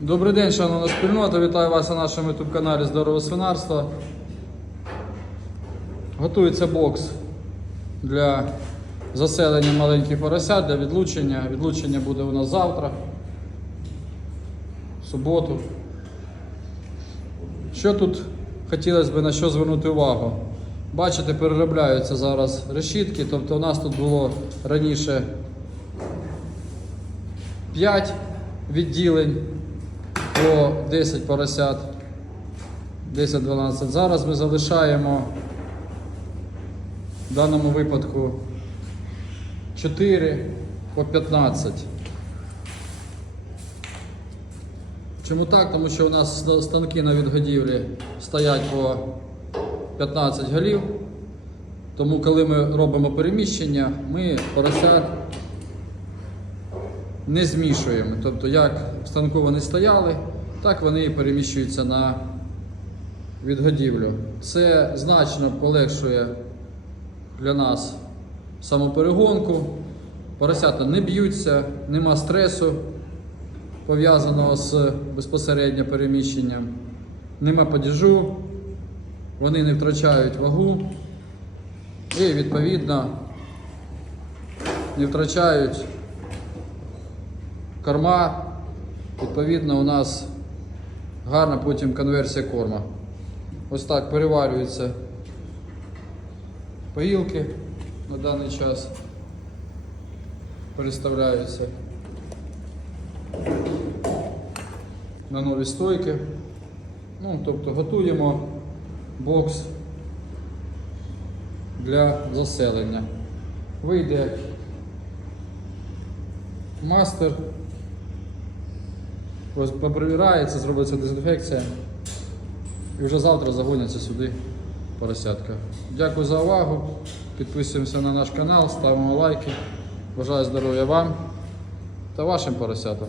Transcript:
Добрий день, шановна спільнота. Вітаю вас на нашому youtube каналі Здорове свинарство. Готується бокс для заселення маленьких поросят для відлучення. Відлучення буде у нас завтра, в суботу. Що тут хотілося б на що звернути увагу? Бачите, переробляються зараз решітки, тобто у нас тут було раніше 5 відділень по 10 поросят, 10-12. Зараз ми залишаємо в даному випадку 4 по 15. Чому так? Тому що у нас станки на відгодівлі стоять по 15 голів. Тому коли ми робимо переміщення, ми поросят не змішуємо. Тобто, як станку вони стояли, так вони і переміщуються на відгодівлю. Це значно полегшує для нас самоперегонку. Поросята не б'ються, нема стресу пов'язаного з безпосередньо переміщенням, нема падіжу, вони не втрачають вагу і відповідно не втрачають корма. Відповідно, у нас гарна потім конверсія корма. Ось так переварюються поїлки на даний час. Переставляються на нові стойки. Ну, тобто готуємо бокс для заселення. Вийде мастер, ось попривірається, зробиться дезінфекція. І вже завтра загоняться сюди поросятка. Дякую за увагу. Підписуємося на наш канал, ставимо лайки. Бажаю здоров'я вам та вашим поросятам.